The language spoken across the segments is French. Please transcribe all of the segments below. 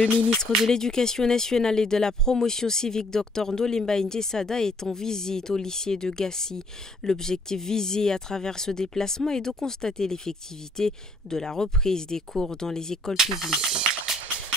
Le ministre de l'Éducation nationale et de la promotion civique, Dr Ndolimba Ndjessada, est en visite au lycée de Gassi. L'objectif visé à travers ce déplacement est de constater l'effectivité de la reprise des cours dans les écoles publiques.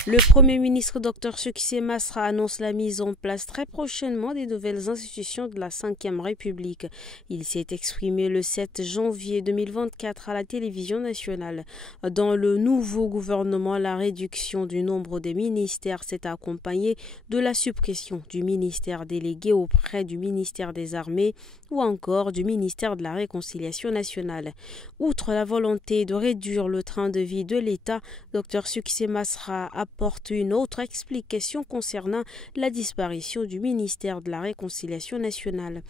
Le Premier ministre Dr Succé Masra annonce la mise en place très prochainement des nouvelles institutions de la Ve République. Il s'est exprimé le 7 janvier 2024 à la télévision nationale. Dans le nouveau gouvernement, la réduction du nombre des ministères s'est accompagnée de la suppression du ministère délégué auprès du ministère des Armées ou encore du ministère de la Réconciliation nationale. Outre la volonté de réduire le train de vie de l'État, Dr Succé Masra apporte une autre explication concernant la disparition du ministère de la Réconciliation nationale.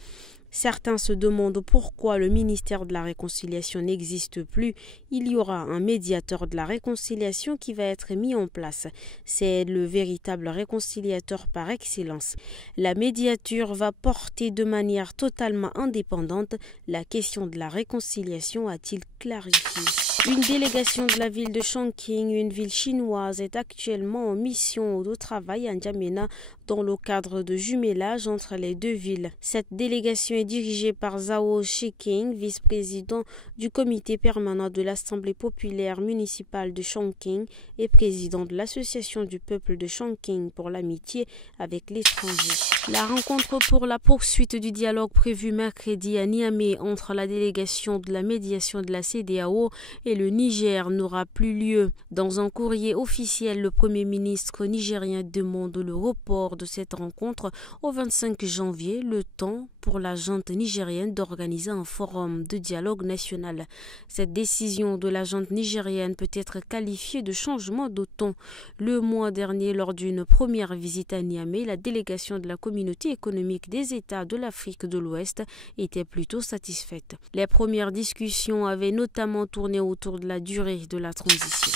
Certains se demandent pourquoi le ministère de la Réconciliation n'existe plus. Il y aura un médiateur de la réconciliation qui va être mis en place. C'est le véritable réconciliateur par excellence. La médiature va porter de manière totalement indépendante la question de la réconciliation, a-t-il clarifié. Une délégation de la ville de Chongqing, une ville chinoise, est actuellement en mission de travail à N'Djamena dans le cadre de jumelage entre les deux villes. Cette délégation est dirigée par Zhao Shiqing, vice-président du comité permanent de l'Assemblée populaire municipale de Chongqing et président de l'Association du peuple de Chongqing pour l'amitié avec l'étranger. La rencontre pour la poursuite du dialogue prévue mercredi à Niamey entre la délégation de la médiation de la CEDEAO et le Niger n'aura plus lieu. Dans un courrier officiel, le Premier ministre nigérien demande le report de cette rencontre au 25 janvier, le temps pour la junte nigérienne d'organiser un forum de dialogue national. Cette décision de la junte nigérienne peut être qualifiée de changement de ton. Le mois dernier, lors d'une première visite à Niamey, la délégation de la Communauté économique des États de l'Afrique de l'Ouest était plutôt satisfaite. Les premières discussions avaient notamment tourné autour de la durée de la transition.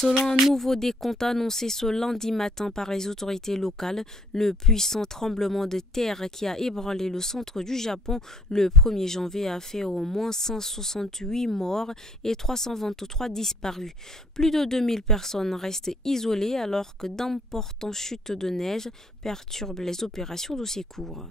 Selon un nouveau décompte annoncé ce lundi matin par les autorités locales, le puissant tremblement de terre qui a ébranlé le centre du Japon le 1er janvier a fait au moins 168 morts et 323 disparus. Plus de 2000 personnes restent isolées alors que d'importantes chutes de neige perturbent les opérations de secours.